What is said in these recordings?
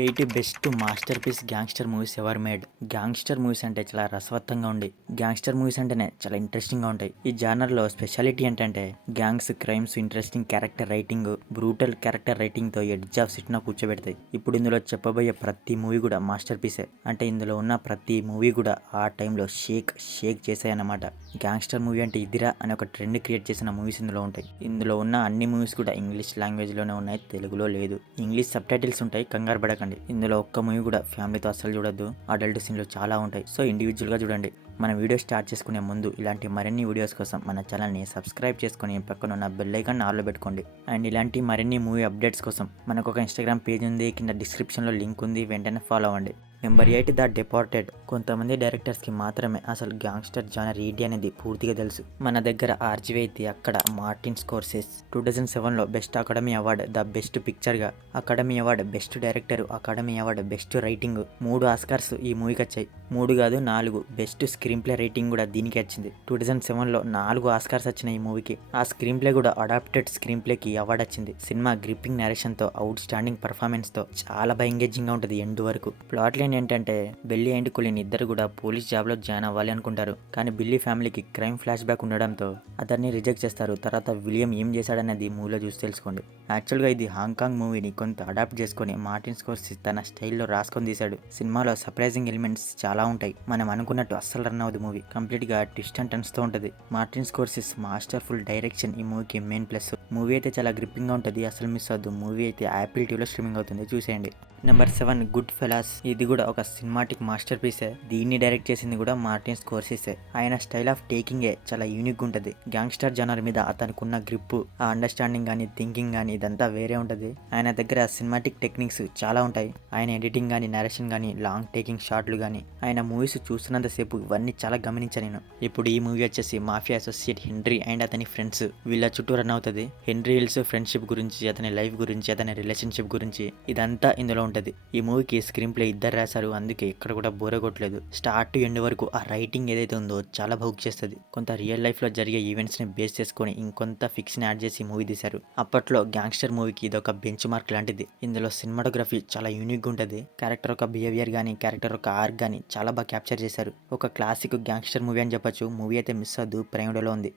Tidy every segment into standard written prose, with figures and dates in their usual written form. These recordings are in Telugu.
Eighty best masterpiece gangster movies ever made. Gangster movies అంటే చాలా రసవత్తంగా ఉండి, గ్యాంగ్స్టర్ మూవీస్ అంటేనే చాలా ఇంట్రెస్టింగ్గా ఉంటాయి. ఈ జానర్లో స్పెషాలిటీ ఏంటంటే gangs, crimes, interesting character writing, brutal character రైటింగ్తో ఎడ్జ్ ఆఫ్ సిట్న కూర్చోబెడతాయి. ఇప్పుడు ఇందులో చెప్పబోయే ప్రతి మూవీ కూడా మాస్టర్ పీసే. అంటే ఇందులో ఉన్న ప్రతి మూవీ కూడా ఆ టైంలో షేక్ చేసాయన్నమాట. గ్యాంగ్స్టర్ మూవీ అంటే ఇదిరా అని ఒక ట్రెండ్ క్రియేట్ చేసిన మూవీస్ ఇందులో ఉంటాయి. ఇందులో ఉన్న అన్ని మూవీస్ కూడా ఇంగ్లీష్ లాంగ్వేజ్లోనే ఉన్నాయి, తెలుగులో లేదు. ఇంగ్లీష్ సబ్ టైటిల్స్ ఉంటాయి, కంగారు పడకండి. ఇందులో ఒక్క మూవీ కూడా ఫ్యామిలీతో అస్సలు చూడొద్దు. అడల్ట్ సీన్లు చాలా ఉంటాయి, సో ఇండివిజువల్గా చూడండి. మన వీడియో స్టార్ట్ చేసుకునే ముందు ఇలాంటి మరిన్ని వీడియోస్ కోసం మన ఛానల్ని సబ్స్క్రైబ్ చేసుకుని పక్కన ఉన్న బెల్ ఐకాన్ ఆన్లో పెట్టుకోండి. అండ్ ఇలాంటి మరిన్ని మూవీ అప్డేట్స్ కోసం మనకు ఒక ఇన్స్టాగ్రామ్ పేజ్ ఉంది, కింద డిస్క్రిప్షన్లో లింక్ ఉంది, వెంటనే ఫాలో అవ్వండి. Number 8 the departed. కొంతమంది డైరెక్టర్స్కి మాత్రమే అసలు గ్యాంగ్స్టర్ జానర్ ఏంటి అనేది పూర్తిగా తెలుసు. మన దగ్గర ఆర్జీవి అయితే అక్కడ మార్టిన్ స్కోర్సెస్ 2007లో best Academy Award, the best పిక్చర్గా, Academy Award best director, Academy Award best writing, 3 Oscars ఈ మూవీకి వచ్చాయి. 3 కాదు 4. బెస్ట్ స్క్రీన్ ప్లే రేటింగ్ కూడా దీనికి వచ్చింది. 2007లో 4 ఆస్కార్స్ వచ్చినాయి ఈ మూవీకి. ఆ స్క్రీన్ ప్లే కూడా అడాప్టెడ్ స్క్రీన్ ప్లేకి అవార్డు వచ్చింది. సినిమా గ్రిప్పింగ్ నేరేషన్తో, అవుట్ స్టాండింగ్ పర్ఫార్మెన్స్తో చాలా బాగా ఎంగేజింగ్గా ఉంటుంది ఎండ్ వరకు. ప్లాట్ లైన్ ఏంటంటే బిల్లీ అండ్ కొలిన్ ఇద్దరు కూడా పోలీస్ జాబ్లో జాయిన్ అవ్వాలి అనుకుంటారు. కానీ బిల్లీ ఫ్యామిలీకి క్రైమ్ ఫ్లాష్ బ్యాక్ ఉండడంతో అతన్ని రిజెక్ట్ చేస్తారు. తర్వాత విలియం ఏం చేశాడనేది మూవీలో చూసి తెలుసుకోండి. యాక్చువల్గా ఇది హాంకాంగ్ మూవీని కొంత అడాప్ట్ చేసుకొని మార్టిన్ స్కోర్సెస్ తన స్టైల్లో రాసుకొని తీశాడు. సినిమాలో సర్ప్రైజింగ్ ఎలిమెంట్స్ చాలా ఉంటాయి. మనం అనుకున్నట్టు అస్సలు రన్ అవ్వదు మూవీ. కంప్లీట్గా ట్విస్ట్ అండ్ టర్న్స్తో ఉంటుంది. మార్టిన్ స్కోర్సెస్ మాస్టర్ఫుల్ డైరెక్షన్ ఈ మూవీకి మెయిన్ ప్లస్. మూవీ అయితే చాలా గ్రిప్పింగ్గా ఉంటుంది, అసలు మిస్ అవ్వద్దు. మూవీ అయితే యాపిల్ టీవీలో స్ట్రీమింగ్ అవుతుంది, చూసేయండి. Number 7 good fellas. ఇది కూడా ఒక సినిమాటిక్ మాస్టర్ పీసే. దీన్ని డైరెక్ట్ చేసింది కూడా మార్టిన్ స్కోర్సెసే. ఆయన స్టైల్ ఆఫ్ టేకింగే చాలా యూనిక్ ఉంటుంది. గ్యాంగ్స్టర్ జనర్ మీద అతనుకున్న గ్రిప్, ఆ అండర్స్టాండింగ్ కానీ, థింకింగ్ కానీ ఇదంతా వేరే ఉంటుంది. ఆయన దగ్గర సినిమాటిక్ టెక్నిక్స్ చాలా ఉంటాయి. ఆయన ఎడిటింగ్ కానీ, నరేషన్ కానీ, లాంగ్ టేకింగ్ షాట్లు కానీ, ఆయన మూవీస్ చూస్తున్నంతసేపు ఇవన్నీ చాలా గమనించాను నేను. ఇప్పుడు ఈ మూవీ వచ్చేసి మాఫియా అసోసియేట్ హెన్రీ అండ్ అతని ఫ్రెండ్స్ వీళ్ళ చుట్టూ రన్ అవుతుంది. హెన్రీ హిల్స్ ఫ్రెండ్షిప్ గురించి, అతని లైఫ్ గురించి, అతని రిలేషన్షిప్ గురించి ఇదంతా ఇందులో ఉంటుంది. ఈ మూవీకి స్క్రీన్ ప్లే ఇద్దరు రాశారు, అందుకే ఎక్కడ కూడా బోర కొట్టలేదు. స్టార్ట్ టు ఎండ్ వరకు ఆ రైటింగ్ ఏదైతే ఉందో చాలా బౌక్ చేస్తుంది. కొంత రియల్ లైఫ్ లో జరిగే ఈవెంట్స్ ని బేస్ చేసుకొని ఇంకొంత ఫిక్షన్ యాడ్ చేసి మూవీ తీశారు. అప్పట్లో గ్యాంగ్స్టర్ మూవీకి ఇది ఒక బెంచ్ మార్క్ లాంటిది. ఇందులో సినిమాటోగ్రఫీ చాలా యూనిక్ ఉంటుంది. క్యారెక్టర్ ఒక బిహేవియర్ కానీ, క్యారెక్టర్ ఒక ఆర్క్ కానీ చాలా బాగా క్యాప్చర్ చేశారు. ఒక క్లాసిక్ గ్యాంగ్స్టర్ మూవీ అని చెప్పొచ్చు. మూవీ అయితే మిస్ అవ్వద్దు, ప్రైమ్లో ఉంది.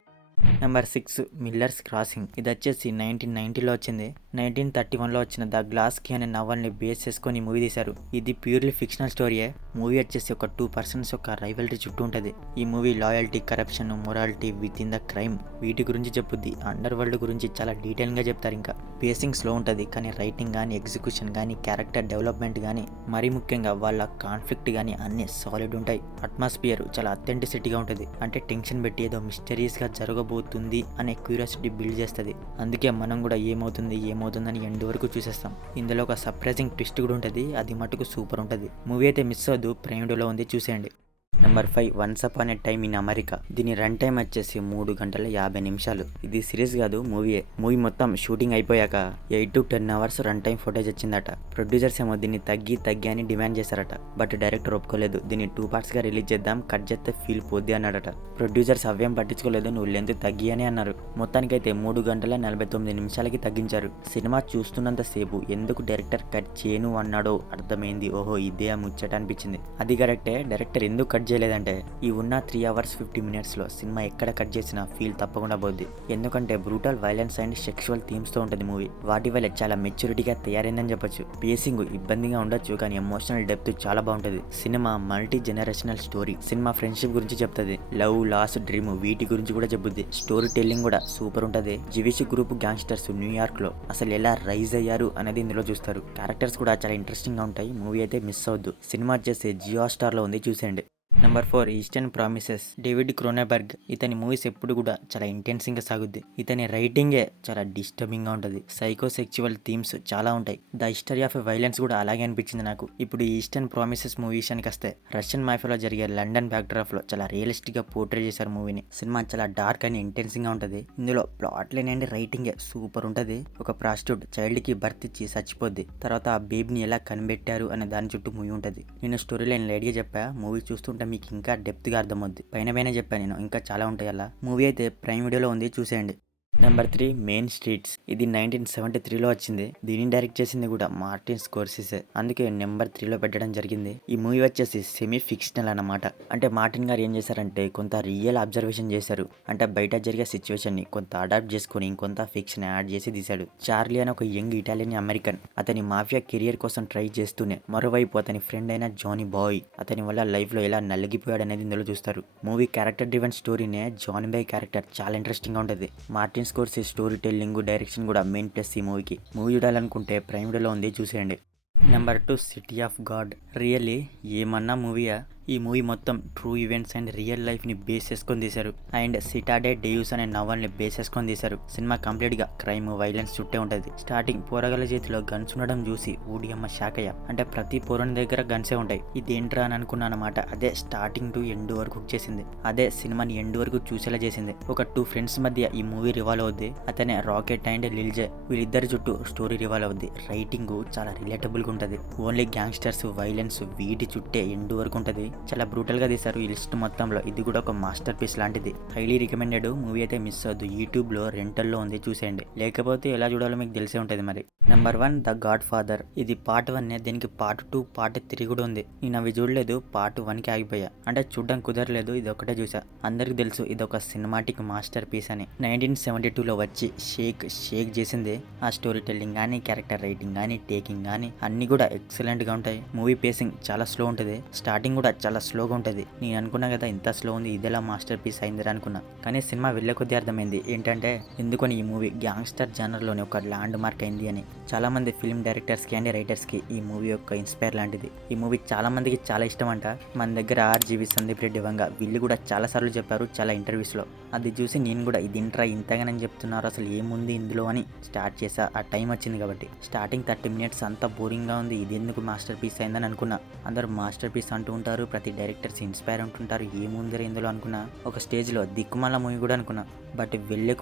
Number 6 millers crossing. ఇది వచ్చేసి 1990లో వచ్చింది. 1931లో వచ్చిన ద గ్లాస్ కీ అనే నవల్ని బేస్ చేసుకొని మూవీ తీశారు. ఇది ప్యూర్లీ ఫిక్షనల్ స్టోరీయే. మూవీ వచ్చేసి ఒక 2 పర్సన్స్ ఒక రైవల్రీ చుట్టూ ఉంటుంది. ఈ movie loyalty, corruption, morality with in the crime వీటి గురించి చెప్పుద్ది. అండర్ వరల్డ్ గురించి చాలా డీటెయిల్గా చెప్తారు. ఇంకా పేసింగ్ స్లో ఉంటుంది, కానీ రైటింగ్ కానీ, ఎగ్జిక్యూషన్ కానీ, క్యారెక్టర్ డెవలప్మెంట్ కానీ, మరీ ముఖ్యంగా వాళ్ళ కాన్ఫ్లిక్ట్ కానీ అన్నీ సాలిడ్ ఉంటాయి. అట్మాస్ఫియర్ చాలా అథెంటిసిటీగా ఉంటుంది. అంటే టెన్షన్ పెట్టి ఏదో మిస్టరీస్గా జరగబోతుంది అనే క్యూరియాసిటీ బిల్డ్ చేస్తుంది. అందుకే మనం కూడా ఏమవుతుందని ఎండ్ వరకు చూసేస్తాం. ఇందులో ఒక సర్ప్రైజింగ్ ట్విస్ట్ కూడా ఉంటుంది, అది మటుకు సూపర్ ఉంటుంది. మూవీ అయితే మిస్ అవ్వద్దు, ప్రైమ్లో ఉంది, చూసేయండి. Number 5 once upon a time in America. దీని రన్ టైం వచ్చేసి 3 గంటల 50 నిమిషాలు. ఇది సిరీస్ కాదు, మూవీయే. మూవీ మొత్తం షూటింగ్ అయిపోయాక 8 to 10 hours run time footage వచ్చిందట. ప్రొడ్యూసర్స్ ఏమో దీన్ని తగ్గి అని డిమాండ్ చేశారట. బట్ డైరెక్టర్ ఒప్పుకోలేదు. దీన్ని 2 పార్ట్స్గా రిలీజ్ చేద్దాం, కట్ చేస్తే ఫీల్ పోద్ది అన్నాడట. ప్రొడ్యూసర్స్ అవేం పట్టించుకోలేదు, నువ్వు లెంత్ తగ్గి అని అన్నారు. మొత్తానికైతే 3 గంటల 49 నిమిషాలకి తగ్గించారు. సినిమా చూస్తున్నంత సేపు ఎందుకు డైరెక్టర్ కట్ చేయను అన్నాడో అర్థమైంది. ఓహో ఇదే ఆ ముచ్చట అనిపించింది. అది కరెక్టే, డైరెక్టర్ ఎందుకు కట్ చేయలేదంటే ఈ ఉన్న 3 hours 50 minutesలో సినిమా ఎక్కడ కట్ చేసినా ఫీల్ తప్పకుండా పోద్ది. ఎందుకంటే బ్రూటల్ వైలెన్స్ అండ్ సెక్షువల్ థీమ్స్తో ఉంటుంది మూవీ. వాటి వల్ల చాలా మెచ్యూరిటీగా తయారైందని చెప్పొచ్చు. పేసింగ్ ఇబ్బందిగా ఉండొచ్చు, కానీ ఎమోషనల్ డెప్త్ చాలా బాగుంటుంది. Cinema multi generational story. Cinema friendship గురించి చెప్తుంది, లవ్, లాస్, డ్రీమ్ వీటి గురించి కూడా చెప్పుద్ది. స్టోరీ టెల్లింగ్ కూడా సూపర్ ఉంటుంది. జివిష్ గ్రూప్ గ్యాంగ్స్టర్స్ న్యూయార్క్ లో అసలు ఎలా రైజ్ అయ్యారు అనేది ఇందులో చూస్తారు. క్యారెక్టర్స్ కూడా చాలా ఇంట్రెస్టింగ్ గా ఉంటాయి. మూవీ అయితే మిస్ అవ్వద్దు. సినిమా వచ్చేసి జియో స్టార్ లో ఉంది, చూసేయండి. Number 4 eastern promises. డేవిడ్ క్రోనెబర్గ్. ఇతని మూవీస్ ఎప్పుడు కూడా చాలా ఇంటెన్సింగ్ గా సాగుద్ది. ఇతని రైటింగే చాలా డిస్టర్బింగ్ గా ఉంటుంది. సైకో సెక్చువల్ థీమ్స్ చాలా ఉంటాయి. ద హిస్టరీ ఆఫ్ వైలెన్స్ కూడా అలాగే అనిపించింది నాకు. ఇప్పుడు ఈస్టర్న్ ప్రామిసెస్ మూవీ విషయానికి వస్తే రష్యన్ మాఫియాలో జరిగే లండన్ బ్యాక్డ్రాప్ లో చాలా రియలిస్టిక్ గా పోర్ట్రే చేశారు మూవీని. సినిమా చాలా డార్క్ అండ్ ఇంటెన్సింగ్ గా ఉంటుంది. ఇందులో ప్లాట్ లైన్ అండ్ రైటింగే సూపర్ ఉంటుంది. ఒక ప్రాస్టిట్యూట్ చైల్డ్ కి బర్త్ ఇచ్చి చచ్చిపోద్ది. తర్వాత ఆ బేబీని ఎలా కనిపెట్టారు అనే దాని చుట్టూ మూవీ ఉంటుంది. నేను స్టోరీ లైన్ లైట్గా చెప్పా, మూవీ చూస్తుంటే మీకు ఇంకా డెప్త్గా అర్థమవుద్ది. పైన చెప్పాను నేను, ఇంకా చాలా ఉంటాయి అలా. మూవీ అయితే ప్రైమ్ వీడియోలో ఉంది, చూసేయండి. Number 3 main streets. ఇది 1973లో వచ్చింది. దీనిని డైరెక్ట్ చేసింది కూడా మార్టిన్ స్కోర్సెసే. అందుకే నెంబర్ 3లో పెట్టడం జరిగింది. ఈ మూవీ వచ్చేసి సెమీ ఫిక్షనల్ అన్నమాట. అంటే మార్టిన్ గారు ఏం చేశారంటే కొంత రియల్ అబ్జర్వేషన్ చేశారు. అంటే బయట జరిగే సిచ్యువేషన్ ని కొంత అడాప్ట్ చేసుకుని ఇంకొంత ఫిక్షన్ యాడ్ చేసి తీశాడు. చార్లీ అని ఒక యంగ్ ఇటాలియన్ అమెరికన్ అతని మాఫియా కెరియర్ కోసం ట్రై చేస్తూనే మరోవైపు అతని ఫ్రెండ్ అయిన జానీ బాయ్ అతని వల్ల లైఫ్ లో ఎలా నలిగిపోయాడు అనేది ఇందులో చూస్తారు. మూవీ క్యారెక్టర్ డ్రివెన్ స్టోరీనే జానీ బాయ్ క్యారెక్టర్ చాలా ఇంట్రెస్టింగ్ గా ఉంటుంది. Martin Scorsese story telling direction కూడా మెయిన్ ప్లస్ ఈ మూవీకి. మూవీ చూడాలనుకుంటే ప్రైమ్ వీడియోలో ఉంది, చూసేయండి. Number 2 city of God. Really ఏమన్నా మూవీయా. ఈ మూవీ మొత్తం true events and real life ని బేస్ చేసుకొని తీశారు. అండ్ సిటాడే డేయూస్ అనే నవల్ని బేస్ చేసుకొని తీశారు. సినిమా కంప్లీట్ గా క్రైమ్ వైలెన్స్ చుట్టే ఉంటది. స్టార్టింగ్ పోరగల చేతిలో గన్స్ ఉండడం చూసి ఊడి అమ్మ షాక్ అయ్యా. అంటే ప్రతి పోరని దగ్గర గన్సే ఉంటాయి, ఇదేంట్రా అని అనుకున్నాను అనమాట. అదే స్టార్టింగ్ టు ఎండ్ వరకు చేసింది. అదే సినిమాని ఎండ్ వరకు చూసేలా చేసింది. ఒక 2 ఫ్రెండ్స్ మధ్య ఈ మూవీ రివాల్వ్ అవుద్ది. అతనే రాకెట్ అండ్ లిల్జే. వీళ్ళిద్దరి చుట్టూ స్టోరీ రివాల్వ్ అవుద్ది. రైటింగ్ చాలా రిలేటబుల్ గా ఉంటది. ఓన్లీ గ్యాంగ్స్టర్స్ వైలెన్స్ వీటి చుట్టే ఎండ్ వరకు ఉంటది. చాలా బ్రూటల్ గా తీశారు ఈ లిస్ట్ మొత్తంలో. ఇది కూడా ఒక మాస్టర్ పీస్ లాంటిది. Highly recommended. మూవీ అయితే మిస్ అవద్దు. యూట్యూబ్ లో రెంటల్లో ఉంది, చూసేయండి. లేకపోతే ఎలా చూడాలో మీకు తెలిసే ఉంటది మరి. Number 1 the God father. ఇది పార్ట్ 1. దీనికి పార్ట్ 2 పార్ట్ 3 కూడా ఉంది. నేను అవి చూడలేదు, పార్ట్ 1కి ఆగిపోయా. అంటే చూడడం కుదరలేదు, ఇది ఒకటే చూసా. అందరికి తెలుసు ఇది ఒక సినిమాటిక్ మాస్టర్ పీస్ అని. 1972లో వచ్చి షేక్ చేసింది. ఆ స్టోరీ టెల్లింగ్ కానీ క్యారెక్టర్ రైటింగ్ కానీ టేకింగ్ కానీ అన్ని కూడా ఎక్సలెంట్ గా ఉంటాయి. మూవీ పేసింగ్ చాలా స్లో ఉంటుంది. స్టార్టింగ్ కూడా చాలా స్లోగా ఉంటుంది. నేను అనుకున్నా కదా ఇంత స్లో ఉంది, ఇదేలా మాస్టర్ పీస్ అయిందిరా అనుకున్నా. కానీ సినిమా వెళ్ళే కొద్దీ అర్థమైంది ఏంటంటే ఎందుకని ఈ మూవీ గ్యాంగ్స్టర్ జనర్లోని ఒక ల్యాండ్ మార్క్ అయింది అని. చాలా మంది ఫిల్మ్ డైరెక్టర్స్ కి అండ్ రైటర్స్ కి ఈ మూవీ యొక్క ఇన్స్పైర్ లాంటిది. ఈ మూవీ చాలా మందికి చాలా ఇష్టం అంట. మన దగ్గర ఆర్జీవి సందీప్ రెడ్డి వంగ వీళ్ళు కూడా చాలా సార్లు చెప్పారు చాలా ఇంటర్వ్యూస్ లో. అది చూసి నేను కూడా ఇది ఇంట్రా ఇంతగానని చెప్తున్నారు, అసలు ఏముంది ఇందులో అని స్టార్ట్ చేసా. ఆ టైం వచ్చింది కాబట్టి. స్టార్టింగ్ 30 minutes అంతా బోరింగ్ గా ఉంది, ఇది ఎందుకు మాస్టర్ పీస్ అయిందని అనుకున్నా. అందరూ మాస్టర్ పీస్ అంటూ ఉంటారు, ప్రతి డైరెక్టర్స్ ఇన్స్పైర్ అంటుంటారు, ఏముందరో ఇందులో అనుకున్నా. ఒక స్టేజ్లో దిక్కుమాల మూవీ కూడా అనుకున్నా. బట్ వెళ్ళే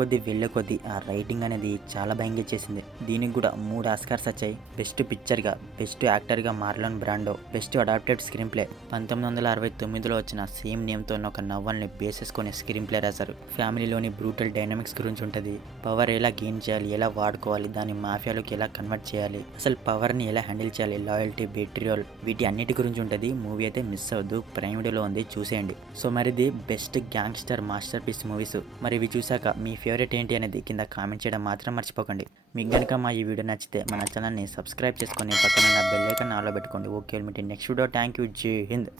కొద్దీ ఆ రైటింగ్ అనేది చాలా భయంగా చేసింది. దీనికి కూడా 3 ఆస్కార్స్ వచ్చాయి. బెస్ట్ పిక్చర్గా, బెస్ట్ యాక్టర్గా మార్లన్ బ్రాండో, బెస్ట్ అడాప్టెడ్ స్క్రీన్ ప్లే. 1969లో వచ్చిన సేమ్ నేమ్తో ఒక నవల్ని బేస్ చేసుకొని స్క్రీన్ ప్లే రాశారు. ఫ్యామిలీలోని బ్రూటల్ డైనమిక్స్ గురించి ఉంటుంది. పవర్ ఎలా గెయిన్ చేయాలి, ఎలా వాడుకోవాలి, దాన్ని మాఫియాలోకి ఎలా కన్వర్ట్ చేయాలి, అసలు పవర్ని ఎలా హ్యాండిల్ చేయాలి, లాయల్టీ, బెట్రియోల్, వీటి అన్నిటి గురించి ఉంటుంది. మూవీ అయితే మిస్ అవ్వద్దు, ప్రైమ్ వీడియోలో ఉంది, చూసేయండి. సో మరిది best gangster masterpiece movies. మరి ఇవి చూసాక మీ ఫేవరెట్ ఏంటి అనేది కింద కామెంట్ చేయడం మాత్రం మర్చిపోకండి. మీకు కనుక మా ఈ వీడియో నచ్చితే మన ఛానల్ని సబ్స్క్రైబ్ చేసుకొని పక్కన బెల్ ఐకాన్ ఆన్లో పెట్టుకోండి. Okay, next video. Thank you. జై హింద్.